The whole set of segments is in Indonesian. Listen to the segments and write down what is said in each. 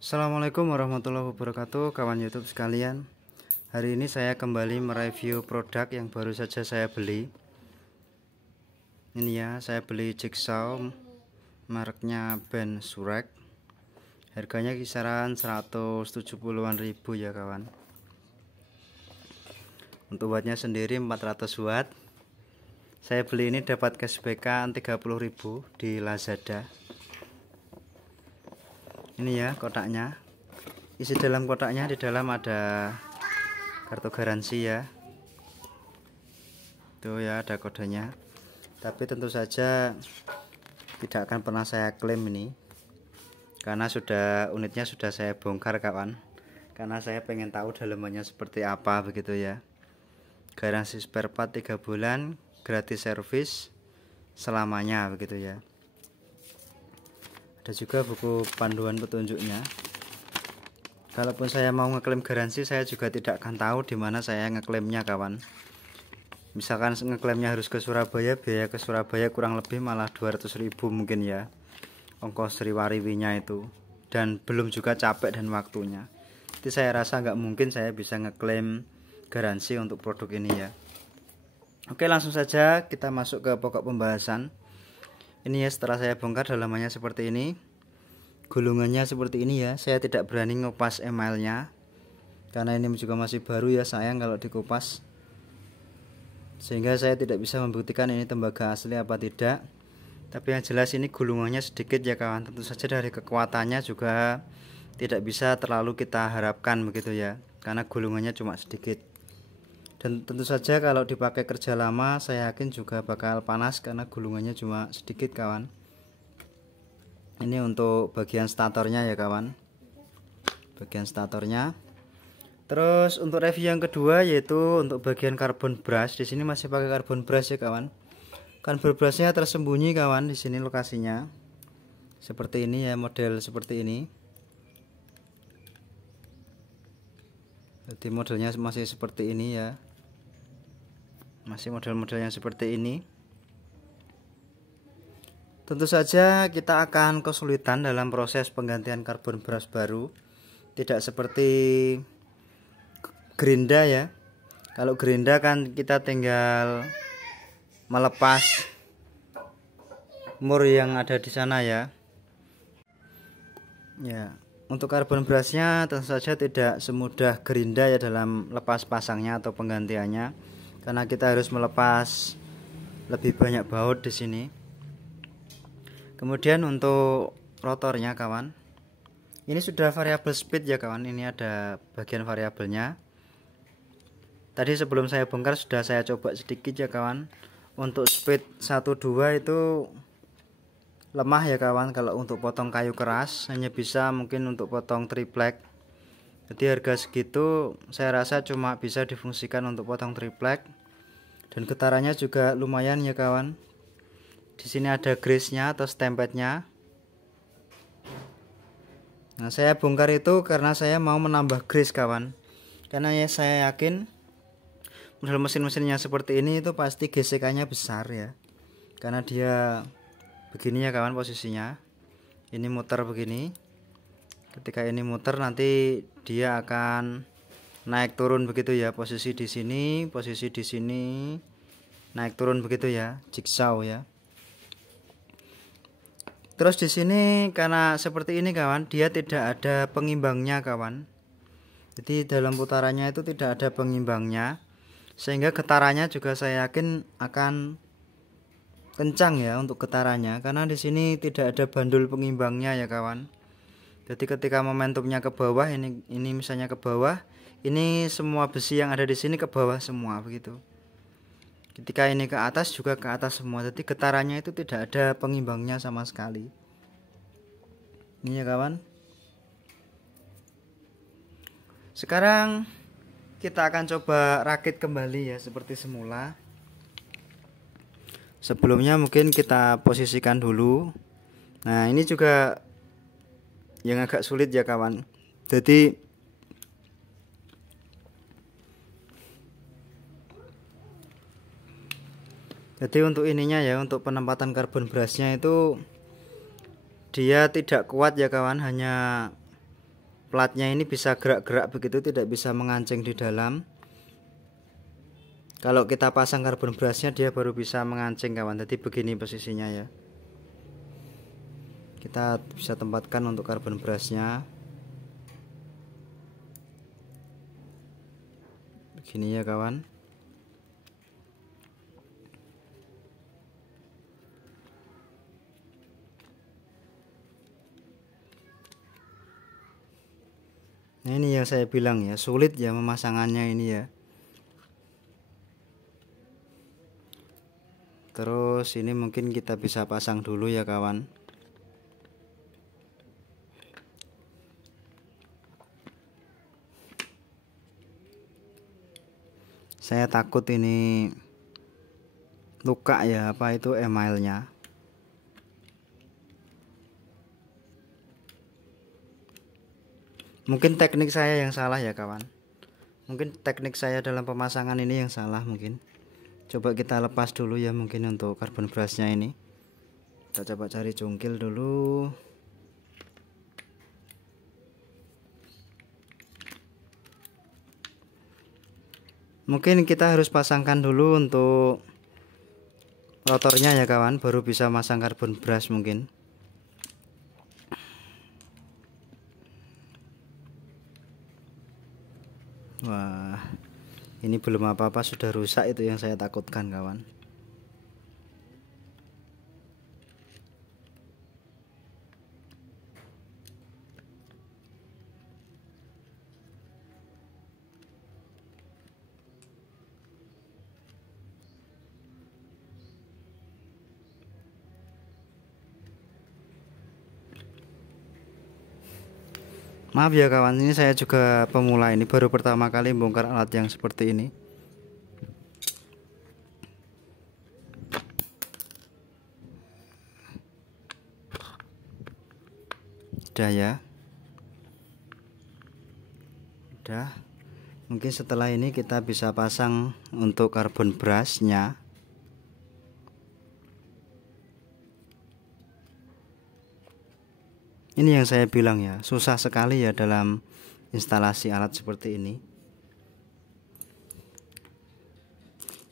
Assalamualaikum warahmatullahi wabarakatuh, kawan YouTube sekalian. Hari ini saya kembali mereview produk yang baru saja saya beli. Ini ya, saya beli jigsaw mereknya Ben Surek. Harganya kisaran 170-an ribu ya kawan. Untuk wattnya sendiri 400 watt. Saya beli ini dapat cashback-an 30.000 di Lazada. Ini ya kotaknya. Isi dalam kotaknya, di dalam ada kartu garansi ya. Tuh ya, ada kodenya. Tapi tentu saja tidak akan pernah saya klaim ini, karena unitnya sudah saya bongkar kawan. Karena saya pengen tahu dalamannya seperti apa begitu ya. Garansi spare part 3 bulan, gratis servis selamanya begitu ya. Ada juga buku panduan petunjuknya. Kalaupun saya mau ngeklaim garansi, saya juga tidak akan tahu di mana saya ngeklaimnya kawan. Misalkan ngeklaimnya harus ke Surabaya, biaya ke Surabaya kurang lebih malah 200.000 mungkin ya, ongkos riwariwinya itu, dan belum juga capek dan waktunya. Jadi saya rasa nggak mungkin saya bisa ngeklaim garansi untuk produk ini ya. Oke, langsung saja kita masuk ke pokok pembahasan. Ini ya, setelah saya bongkar dalamannya seperti ini, gulungannya seperti ini ya. Saya tidak berani ngupas emailnya karena ini juga masih baru ya, sayang kalau dikupas, sehingga saya tidak bisa membuktikan ini tembaga asli apa tidak. Tapi yang jelas ini gulungannya sedikit ya kawan. Tentu saja dari kekuatannya juga tidak bisa terlalu kita harapkan begitu ya, karena gulungannya cuma sedikit. Dan tentu saja kalau dipakai kerja lama, saya yakin juga bakal panas karena gulungannya cuma sedikit kawan. Ini untuk bagian statornya ya kawan, bagian statornya. Terus untuk review yang kedua yaitu untuk bagian carbon brush. Di sini masih pakai carbon brush ya kawan. Carbon brushnya tersembunyi kawan, di sini lokasinya. Seperti ini ya, model seperti ini. Jadi modelnya masih seperti ini ya. Masih model-model yang seperti ini. Tentu saja kita akan kesulitan dalam proses penggantian carbon brush baru. Tidak seperti gerinda ya. Kalau gerinda kan kita tinggal melepas mur yang ada di sana ya. Ya, untuk carbon brushnya tentu saja tidak semudah gerinda ya dalam lepas pasangnya atau penggantiannya, karena kita harus melepas lebih banyak baut di sini. Kemudian untuk rotornya kawan, ini sudah variabel speed ya kawan. Ini ada bagian variabelnya. Tadi sebelum saya bongkar sudah saya coba sedikit ya kawan. Untuk speed 1-2 itu lemah ya kawan. Kalau untuk potong kayu keras hanya bisa mungkin untuk potong triplek. Jadi harga segitu saya rasa cuma bisa difungsikan untuk potong triplek. Dan getarannya juga lumayan ya kawan. Di sini ada grease-nya atau stempetnya. Nah, saya bongkar itu karena saya mau menambah grease kawan. Karena ya saya yakin model mesin-mesinnya seperti ini itu pasti gesekannya besar ya. Karena dia begini ya kawan posisinya. Ini muter begini. Ketika ini muter nanti dia akan naik turun begitu ya, posisi di sini, posisi di sini, naik turun begitu ya, jigsaw ya. Terus di sini karena seperti ini kawan, dia tidak ada pengimbangnya kawan. Jadi dalam putarannya itu tidak ada pengimbangnya, sehingga getarannya juga saya yakin akan kencang ya untuk getarannya, karena di sini tidak ada bandul pengimbangnya ya kawan. Jadi ketika momentumnya ke bawah, ini misalnya ke bawah, ini semua besi yang ada di sini ke bawah semua begitu. Ketika ini ke atas juga ke atas semua. Jadi getarannya itu tidak ada pengimbangnya sama sekali. Ini ya kawan. Sekarang kita akan coba rakit kembali ya seperti semula. Sebelumnya mungkin kita posisikan dulu. Nah, ini juga yang agak sulit ya kawan. Jadi untuk ininya ya, untuk penempatan karbon brushnya itu dia tidak kuat ya kawan, hanya platnya ini bisa gerak-gerak begitu, tidak bisa mengancing di dalam. Kalau kita pasang karbon brasnya dia baru bisa mengancing kawan. Jadi begini posisinya ya. Kita bisa tempatkan untuk karbon brasnya begini ya kawan. Nah ini yang saya bilang ya, sulit ya memasangannya ini ya. Terus ini mungkin kita bisa pasang dulu ya kawan. Saya takut ini luka ya, apa itu emailnya. Mungkin teknik saya yang salah ya kawan. Mungkin teknik saya dalam pemasangan ini yang salah mungkin. Coba kita lepas dulu ya mungkin untuk karbon brasnya ini. Kita coba cari cungkil dulu. Mungkin kita harus pasangkan dulu untuk rotornya ya kawan, baru bisa masang karbon brush mungkin. Wah, ini belum apa-apa sudah rusak, itu yang saya takutkan kawan. Maaf ya kawan, ini saya juga pemula, ini baru pertama kali bongkar alat yang seperti ini. Udah ya. Udah. Mungkin setelah ini kita bisa pasang untuk karbon brushnya. Ini yang saya bilang ya, susah sekali ya dalam instalasi alat seperti ini.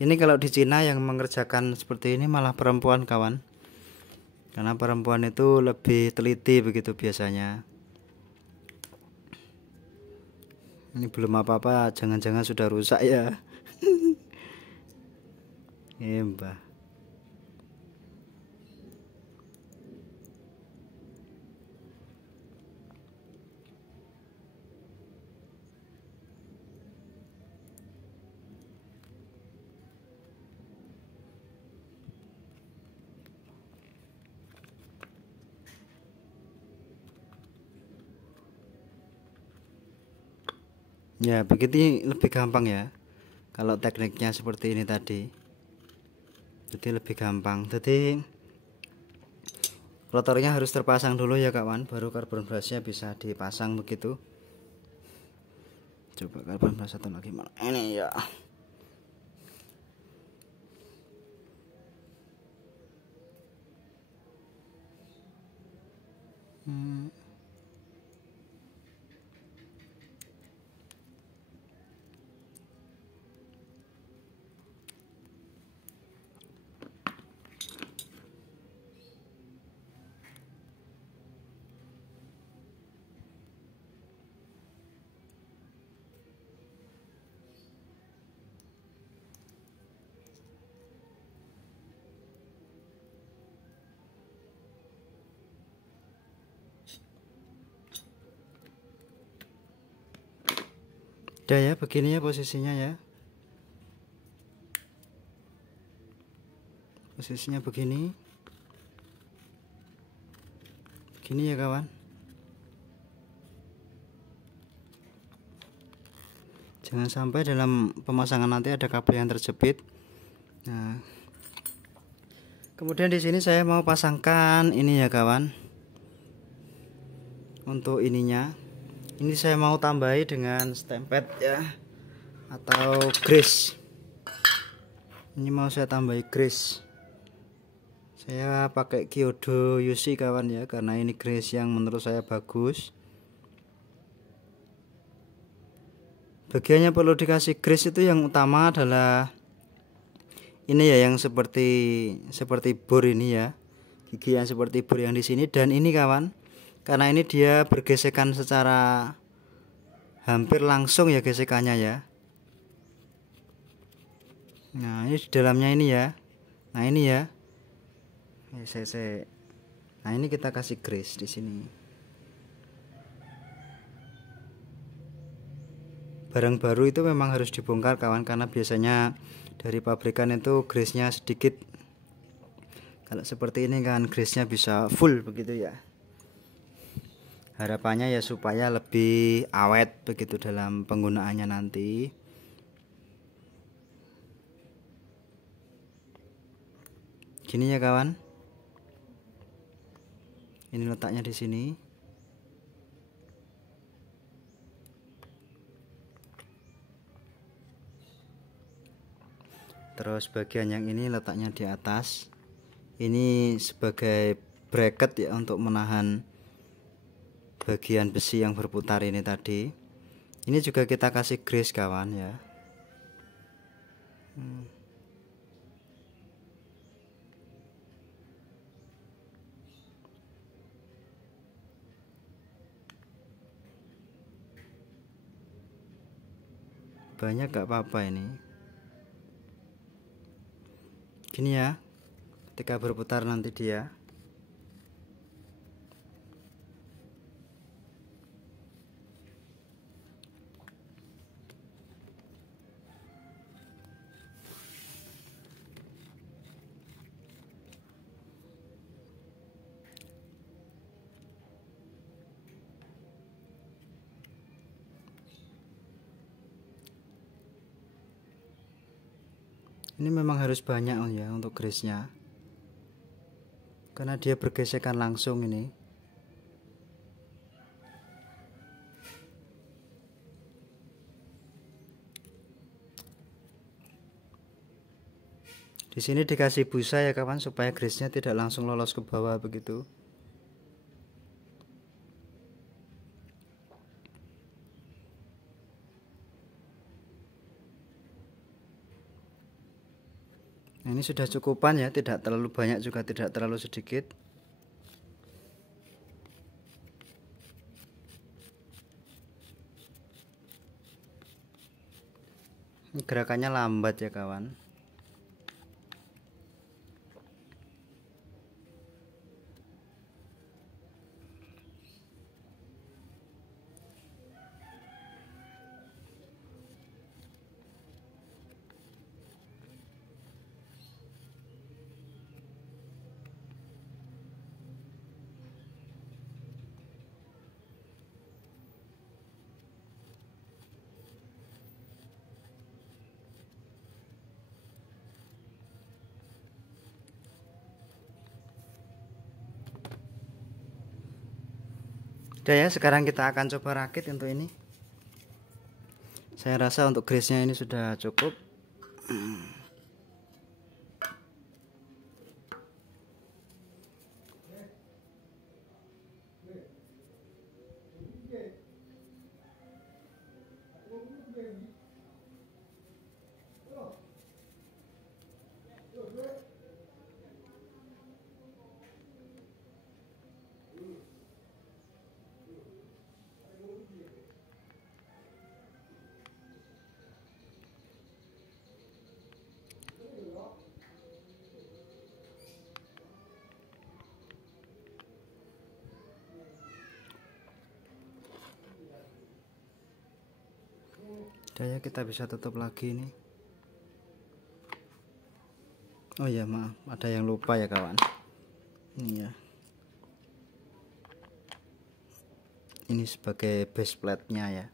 Ini kalau di Cina yang mengerjakan seperti ini malah perempuan kawan. Karena perempuan itu lebih teliti begitu biasanya. Ini belum apa-apa, jangan-jangan sudah rusak ya. Mbah. Ya begitu lebih gampang ya, kalau tekniknya seperti ini tadi, jadi lebih gampang. Jadi rotornya harus terpasang dulu ya kawan, baru karbon brushnya bisa dipasang begitu. Coba karbon brush satu lagi mana ini ya. Udah ya, begini ya posisinya ya. Posisinya begini. Begini ya kawan. Jangan sampai dalam pemasangan nanti ada kabel yang terjepit. Nah, kemudian di sini saya mau pasangkan ini ya kawan. Untuk ininya, ini saya mau tambahi dengan stempet ya, atau grease. Ini mau saya tambahi grease. Saya pakai Kyodo UC kawan ya, karena ini grease yang menurut saya bagus. Bagiannya perlu dikasih grease itu yang utama adalah ini ya, yang seperti bor ini ya, gigi yang seperti bor yang di sini, dan ini kawan, karena ini dia bergesekan secara hampir langsung ya gesekannya ya. Nah ini di dalamnya ini ya, nah ini ya, nah ini kita kasih grease di sini. Barang baru itu memang harus dibongkar kawan, karena biasanya dari pabrikan itu grease-nya sedikit. Kalau seperti ini kan grease-nya bisa full begitu ya. Harapannya ya supaya lebih awet begitu dalam penggunaannya nanti. Gini ya kawan. Ini letaknya di sini. Terus bagian yang ini letaknya di atas. Ini sebagai bracket ya, untuk menahan bagian besi yang berputar ini tadi. Ini juga kita kasih grease kawan ya. Banyak gak apa-apa ini. Gini ya, ketika berputar nanti dia. Ini memang harus banyak ya untuk grease-nya, karena dia bergesekan langsung ini. Di sini dikasih busa ya kawan, supaya grease-nya tidak langsung lolos ke bawah begitu. Nah, ini sudah cukupan ya, tidak terlalu banyak juga tidak terlalu sedikit. Ini gerakannya lambat ya kawan. Udah ya, sekarang kita akan coba rakit untuk ini. Saya rasa untuk grease-nya ini sudah cukup. Udah ya, kita bisa tutup lagi ini. Oh ya maaf, ada yang lupa ya kawan. Ini ya, ini sebagai base plate-nya ya.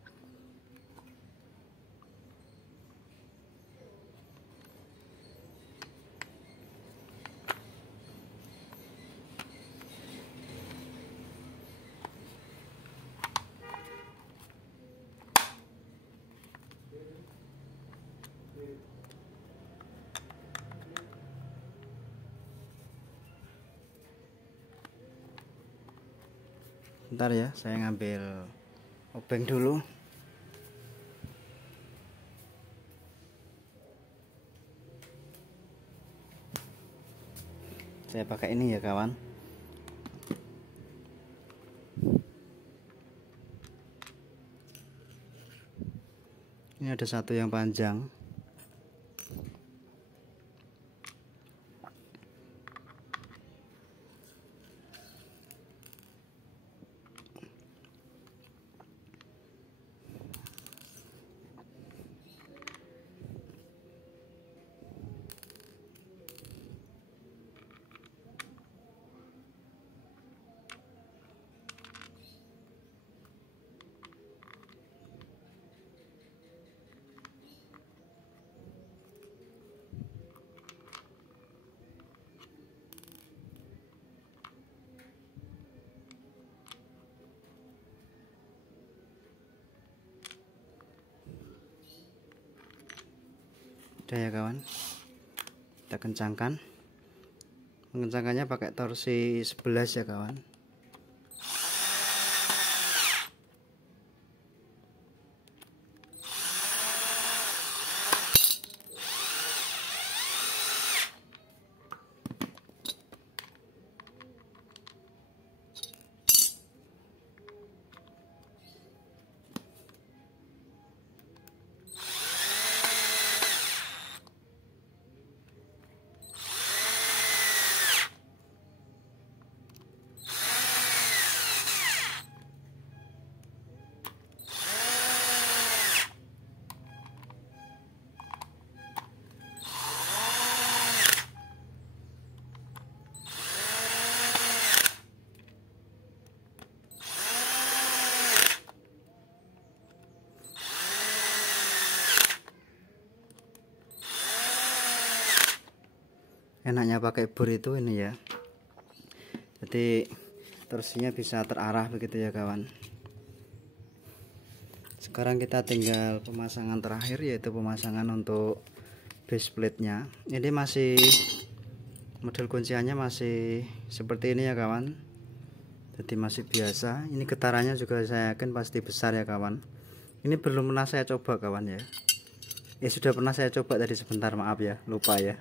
Bentar ya, saya ngambil obeng dulu. Saya pakai ini ya kawan. Ini ada satu yang panjang. Udah ya kawan, kita kencangkan. Mengencangkannya pakai torsi 11 ya kawan. Enaknya pakai bor itu ini ya, jadi torsinya bisa terarah begitu ya kawan. Sekarang kita tinggal pemasangan terakhir, yaitu pemasangan untuk base plate nya. Ini masih model kunciannya masih seperti ini ya kawan, jadi masih biasa. Ini getarannya juga saya yakin pasti besar ya kawan. Ini belum pernah saya coba kawan ya. Sudah pernah saya coba tadi sebentar, maaf ya, lupa ya.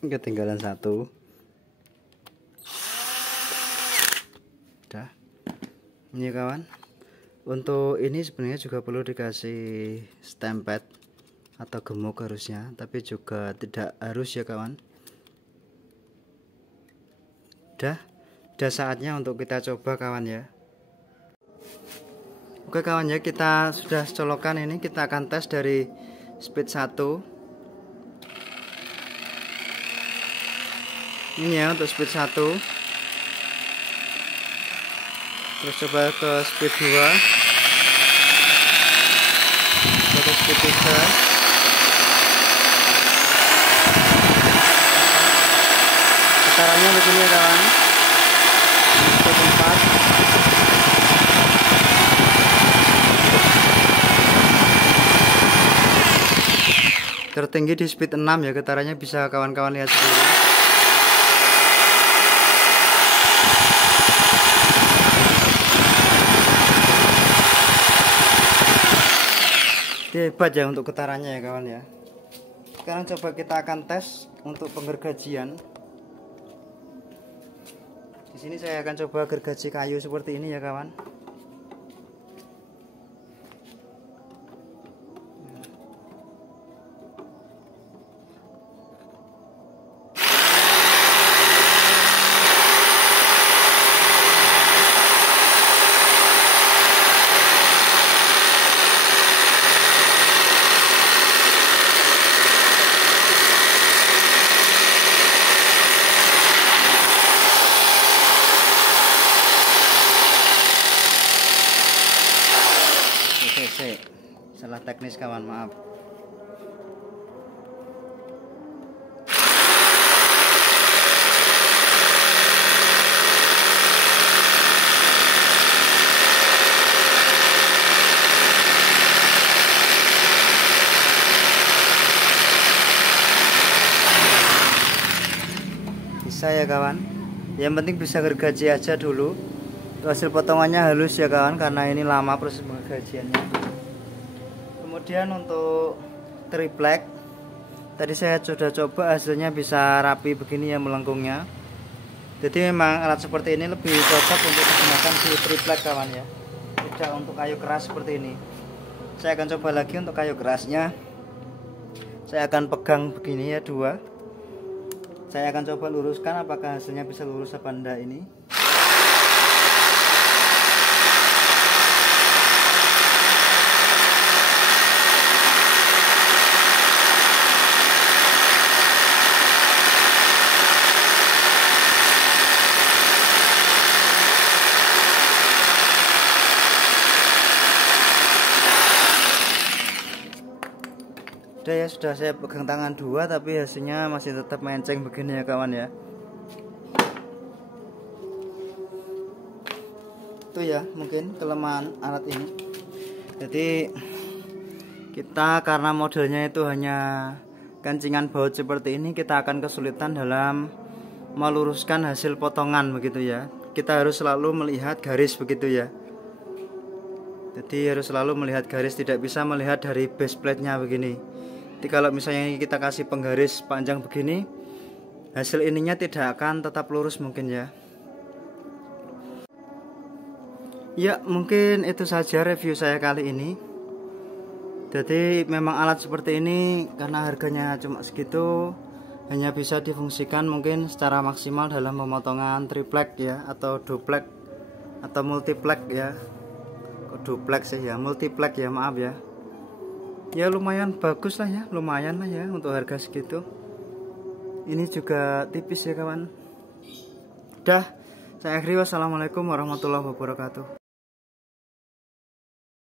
Ketinggalan satu. Udah. Ini kawan. Untuk ini sebenarnya juga perlu dikasih stempet atau gemuk harusnya, tapi juga tidak harus ya kawan. Udah saatnya untuk kita coba kawan ya. Oke kawan ya, kita sudah colokan ini, kita akan tes dari speed 1. Ini ya untuk speed 1. Terus coba ke speed 2. speed 3, getarannya begini ya kawan, speed 4, tertinggi di speed 6 ya, getarannya bisa kawan-kawan lihat sendiri. Hebat ya untuk getarannya ya kawan ya. Sekarang coba kita akan tes untuk penggergajian. Di sini saya akan coba gergaji kayu seperti ini ya kawan. Salah teknis kawan, maaf. Bisa ya kawan, yang penting bisa gergaji aja dulu. Hasil potongannya halus ya kawan, karena ini lama proses penggergajiannya. Kemudian untuk triplek, tadi saya sudah coba, hasilnya bisa rapi begini ya melengkungnya. Jadi memang alat seperti ini lebih cocok untuk digunakan di triplek kawan ya, tidak untuk kayu keras seperti ini. Saya akan coba lagi untuk kayu kerasnya. Saya akan pegang begini ya, dua. Saya akan coba luruskan apakah hasilnya bisa lurus apa enggak ini. Udah ya, sudah saya pegang tangan dua, tapi hasilnya masih tetap menceng begini ya kawan ya. Itu ya mungkin kelemahan alat ini. Jadi kita karena modelnya itu hanya kancingan baut seperti ini, kita akan kesulitan dalam meluruskan hasil potongan begitu ya. Kita harus selalu melihat garis begitu ya. Jadi harus selalu melihat garis, tidak bisa melihat dari base plate-nya begini. Jadi kalau misalnya kita kasih penggaris panjang begini, hasil ininya tidak akan tetap lurus mungkin ya. Ya mungkin itu saja review saya kali ini. Jadi memang alat seperti ini karena harganya cuma segitu, hanya bisa difungsikan mungkin secara maksimal dalam pemotongan triplek ya, atau duplek atau multiplek ya. Kok duplek sih ya, multiplek ya, maaf ya. Ya lumayan bagus lah ya, lumayan lah ya untuk harga segitu. Ini juga tipis ya kawan. Udah, saya akhiri. Wassalamualaikum warahmatullahi wabarakatuh.